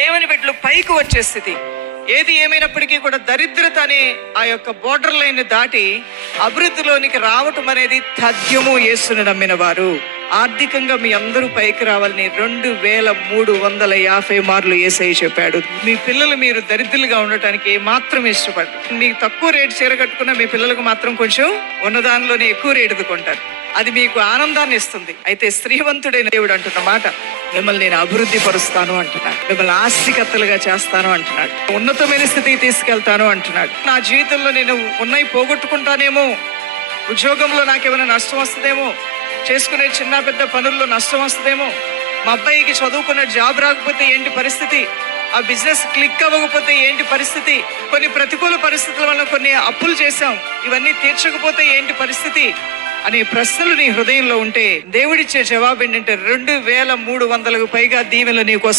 దేవుని బిడ్డలు పైకి వచ్చే స్థితి. ఏది ఏమైనప్పటికీ కూడా దరిద్రత అనే ఆ యొక్క బోర్డర్ లైన్ దాటి అభివృద్ధిలోనికి రావటం అనేది తథ్యము. యేసును నమ్మిన వారు ఆర్థికంగా మీ అందరూ పైకి రావాలని 2350 మార్లు యేసయ్య చెప్పాడు. మీ పిల్లలు మీరు దరిద్రులుగా ఉండటానికి మాత్రం ఇష్టపడరు. మీకు తక్కువ రేటు చీర కట్టుకున్న మీ పిల్లలకు మాత్రం కొంచెం ఉన్నదానిలోనే ఎక్కువ రేటుది కొంటారు. అది మీకు ఆనందాన్ని ఇస్తుంది. అయితే శ్రీవంతుడైన దేవుడు అంటున్న మాట, మిమ్మల్ని నేను అభివృద్ధి పరుస్తాను అంటున్నాడు. మిమ్మల్ని ఆస్తికర్తలుగా చేస్తాను అంటున్నాడు. ఉన్నతమైన స్థితికి తీసుకెళ్తాను అంటున్నాడు. నా జీవితంలో నేను ఉన్నాయి పోగొట్టుకుంటానేమో, ఉద్యోగంలో నాకేమైనా నష్టం వస్తుందేమో, చేసుకునే చిన్న పెద్ద పనుల్లో నష్టం వస్తుందేమో, మా అబ్బాయికి చదువుకున్న జాబ్ రాకపోతే ఏంటి పరిస్థితి, ఆ బిజినెస్ క్లిక్ అవ్వకపోతే ఏంటి పరిస్థితి, కొన్ని ప్రతికూల పరిస్థితుల వల్ల కొన్ని అప్పులు చేశాం, ఇవన్నీ తీర్చకపోతే ఏంటి పరిస్థితి అనే ప్రశ్నలు నీ హృదయంలో ఉంటే దేవుడిచ్చే జవాబు ఏంటంటే 2300కు పైగా దీవెనలు నీకోసం